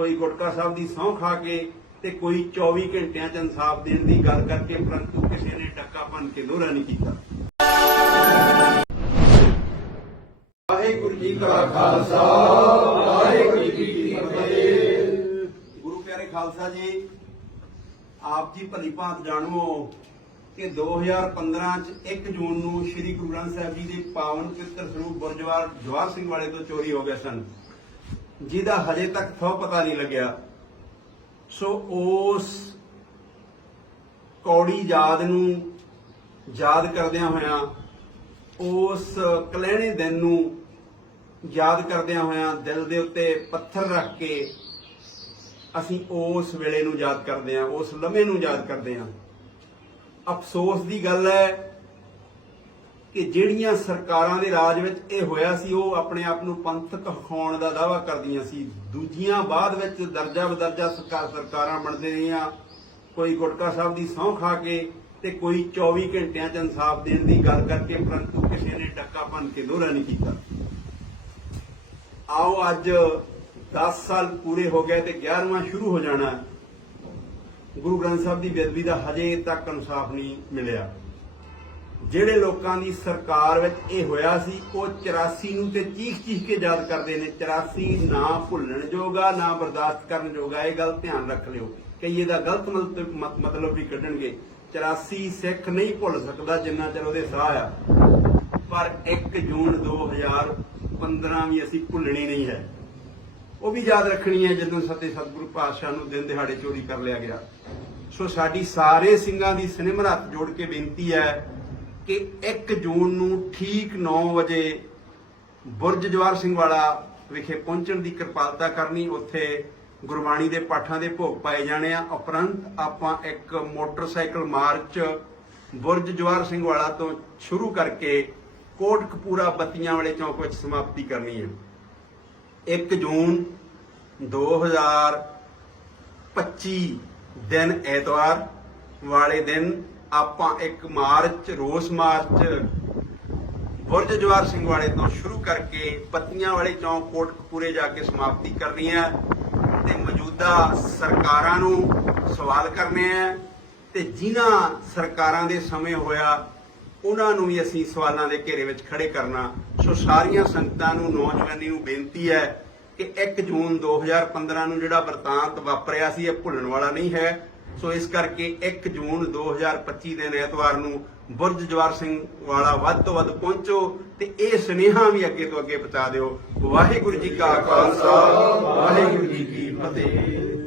ਕੋਈ ਗੁਟਕਾ ਸਾਹਿਬ ਦੀ ਸਹੁੰ ਖਾ ਕੇ ਤੇ ਕੋਈ 24 ਘੰਟਿਆਂ ਚ ਇਨਸਾਫ ਦੇਣ ਦੀ ਗੱਲ ਕਰਕੇ ਪਰੰਤੂ ਕਿਸੇ ਨੇ ਡੱਕਾ ਭੰਨ ਕੇ ਦੋਹਰਾ ਨਹੀਂ ਕੀਤਾ। ਵਾਹਿਗੁਰੂ ਜੀ ਕਾ ਖਾਲਸਾ ਵਾਹਿਗੁਰੂ ਜੀ ਕੀ ਫਤਿਹ। ਗੁਰੂ ਪਿਆਰੇ ਖਾਲਸਾ ਜੀ ਆਪ ਜੀ ਭਲੀ ਭਾਂਤ ਜਾਣੋ ਕਿ 2015 ਚ 1 ਜੂਨ ਨੂੰ ਸ੍ਰੀ ਗੁਰੂ ਗ੍ਰੰਥ ਸਾਹਿਬ ਜੀ ਦੇ ਪਾਵਨ ਪਵਿੱਤਰ ਸਰੂਪ ਗੁਰਜਵਾਰ ਜਵਾਹਰ ਸਿੰਘ ਵਾਲੇ ਤੋਂ ਚੋਰੀ ਹੋ ਗਏ ਸਨ। ਜਿਹਦਾ ਹਜੇ ਤੱਕ ਥੋ ਪਤਾ ਨਹੀਂ ਲੱਗਿਆ। ਸੋ ਉਸ ਕੌੜੀ ਯਾਦ ਨੂੰ ਯਾਦ ਕਰਦਿਆਂ ਹੋਇਆਂ, ਉਸ ਕਲਹਿਣੇ ਦਿਨ ਨੂੰ ਯਾਦ ਕਰਦਿਆਂ ਹੋਇਆਂ ਦਿਲ ਦੇ ਉੱਤੇ ਪੱਥਰ ਰੱਖ ਕੇ ਅਸੀਂ ਉਸ ਵੇਲੇ ਨੂੰ ਯਾਦ ਕਰਦੇ ਹਾਂ, ਉਸ ਲਮਹੇ ਨੂੰ ਯਾਦ ਕਰਦੇ ਹਾਂ। ਅਫਸੋਸ ਦੀ ਗੱਲ ਹੈ ਕਿ ਜਿਹੜੀਆਂ ਸਰਕਾਰਾਂ ਦੇ ਰਾਜ ਵਿੱਚ ਇਹ ਹੋਇਆ ਸੀ, ਉਹ ਆਪਣੇ ਆਪ ਨੂੰ ਪੰਥਕ ਖਾਉਣ ਦਾ ਦਾਵਾ ਕਰਦੀਆਂ ਸੀ। ਦੂਜੀਆਂ ਬਾਅਦ ਵਿੱਚ ਦਰਜਾ ਬਦਰਜਾ ਸਰਕਾਰ ਸਰਕਾਰਾਂ ਬਣਦੇ ਰਹੀਆਂ। ਕੋਈ ਗੁਟਕਾ ਸਾਹਿਬ ਦੀ ਸਹੁੰ ਖਾ ਕੇ ਤੇ ਕੋਈ 24 ਘੰਟਿਆਂ ਚ ਇਨਸਾਫ ਦੇਣ ਦੀ ਗੱਲ ਕਰਕੇ ਪਰੰਤੂ ਕਿਸੇ ਨੇ ਡੱਕਾ ਭੰਨ ਕੇ ਦੋਹਰਾ ਨਹੀਂ ਕੀਤਾ। ਆਓ ਅੱਜ 10 ਸਾਲ ਪੂਰੇ ਹੋ ਗਏ ਤੇ 11ਵਾਂ ਸ਼ੁਰੂ ਹੋ ਜਾਣਾ। ਗੁਰੂ ਗ੍ਰੰਥ ਸਾਹਿਬ ਦੀ ਬੇਦਬੀ ਦਾ ਹਜੇ ਤੱਕ ਇਨਸਾਫ ਨਹੀਂ ਮਿਲਿਆ। ਜਿਹੜੇ ਲੋਕਾਂ ਦੀ ਸਰਕਾਰ ਵਿੱਚ ਇਹ ਹੋਇਆ ਸੀ, ਉਹ 84 ਨੂੰ ਤੇ ਚੀਖ ਚੀਖ ਕੇ ਯਾਦ ਕਰਦੇ ਨੇ। 84 ਨਾ ਭੁੱਲਣ ਜੋਗਾ, ਨਾ ਬਰਦਾਸ਼ਤ ਕਰਨ ਜੋਗਾ, ਇਹ ਗੱਲ ਧਿਆਨ ਰੱਖ ਲਿਓ ਕਈ ਇਹਦਾ ਗਲਤ ਮਤਲਬ ਵੀ ਕੱਢਣਗੇ। 84 ਸਿੱਖ ਨਹੀਂ ਭੁੱਲ ਸਕਦਾ ਜਿੰਨਾ ਚਿਰ ਉਹਦੇ ਸਾਹ ਆ। ਪਰ 1 ਜੂਨ 2015 ਵੀ ਅਸੀਂ ਭੁੱਲਣੀ ਨਹੀਂ ਹੈ। ਉਹ ਵੀ ਯਾਦ ਰੱਖਣੀ ਹੈ ਜਦੋਂ ਸਤੇ ਸਤਿਗੁਰੂ ਪਾਤਸ਼ਾਹ ਨੂੰ ਦਿਨ ਦਿਹਾੜੇ ਚੋਰੀ ਕਰ ਲਿਆ ਗਿਆ। ਸੋ ਸਾਡੀ ਸਾਰੇ ਸਿੰਘਾਂ ਦੀ ਸਿਨੇਮਾ ਹੱਥ ਜੋੜ ਕੇ ਬੇਨਤੀ ਹੈ ਕਿ 1 ਜੂਨ ਨੂੰ ਠੀਕ 9 ਵਜੇ ਬੁਰਜ ਜਵਾਰ ਸਿੰਘ ਵਾਲਾ ਵਿਖੇ ਪਹੁੰਚਣ ਦੀ ਕਿਰਪਾਲਤਾ ਕਰਨੀ, ਉੱਥੇ ਗੁਰਬਾਣੀ ਦੇ ਪਾਠਾਂ ਦੇ ਭੋਗ ਪਾਏ ਜਾਣੇ ਆ। ਉਪਰੰਤ ਆਪਾਂ ਇੱਕ ਮੋਟਰਸਾਈਕਲ ਮਾਰਚ ਬੁਰਜ ਜਵਾਰ ਸਿੰਘ ਵਾਲਾ ਤੋਂ ਸ਼ੁਰੂ ਕਰਕੇ ਕੋਟ ਕਪੂਰਾ ਬੱਤੀਆਂ ਵਾਲੇ ਚੌਕ ਵਿੱਚ ਸਮਾਪਤੀ ਕਰਨੀ ਹੈ। 1 ਜੂਨ 2025 ਦਿਨ ਐਤਵਾਰ, ਵਾਲੇ ਦਿਨ ਆਪਾਂ ਇੱਕ ਮਾਰਚ, ਰੋਸ ਮਾਰਚ, ਬੁਰਜ ਜਵਾਰ ਸਿੰਘ ਵਾਲੇ ਤੋਂ ਸ਼ੁਰੂ ਕਰਕੇ ਪੱਤੀਆਂ ਵਾਲੇ ਚੌਂਕ ਕੋਟਕਪੂਰੇ ਜਾ ਕੇ ਸਮਾਪਤੀ ਕਰਨੀ ਹੈ ਤੇ ਮੌਜੂਦਾ ਸਰਕਾਰਾਂ ਨੂੰ ਸਵਾਲ ਕਰਨੇ ਆ ਤੇ ਜਿਨ੍ਹਾਂ ਸਰਕਾਰਾਂ ਦੇ ਸਮੇਂ ਹੋਇਆ, ਉਹਨਾਂ ਨੂੰ ਵੀ ਅਸੀਂ ਸਵਾਲਾਂ ਦੇ ਘੇਰੇ ਵਿੱਚ ਖੜੇ ਕਰਨਾ। ਸੋ ਸਾਰੀਆਂ ਸੰਗਤਾਂ ਨੂੰ, ਨੌਜਵਾਨੀ ਨੂੰ ਬੇਨਤੀ ਹੈ ਕਿ 1 ਜੂਨ 2015 ਨੂੰ ਜਿਹੜਾ ਵਰਤਾਂਤ ਵਾਪਰਿਆ ਸੀ, ਇਹ ਭੁੱਲਣ ਵਾਲਾ ਨਹੀਂ ਹੈ। ਸੋ ਇਸ ਕਰਕੇ 1 ਜੂਨ 2025 ਦੇ ਐਤਵਾਰ ਨੂੰ ਬੁਰਜ ਜਵਾਰ ਸਿੰਘ ਵਾਲਾ ਵੱਧ ਤੋਂ ਵੱਧ ਪਹੁੰਚੋ ਤੇ ਇਹ ਸੁਨੇਹਾ ਵੀ ਅੱਗੇ ਤੋਂ ਅੱਗੇ ਪਹੁੰਚਾ ਦਿਓ। ਵਾਹਿਗੁਰੂ ਜੀ ਕਾ ਖਾਲਸਾ, ਵਾਹਿਗੁਰੂ ਜੀ ਕੀ ਫਤਿਹ।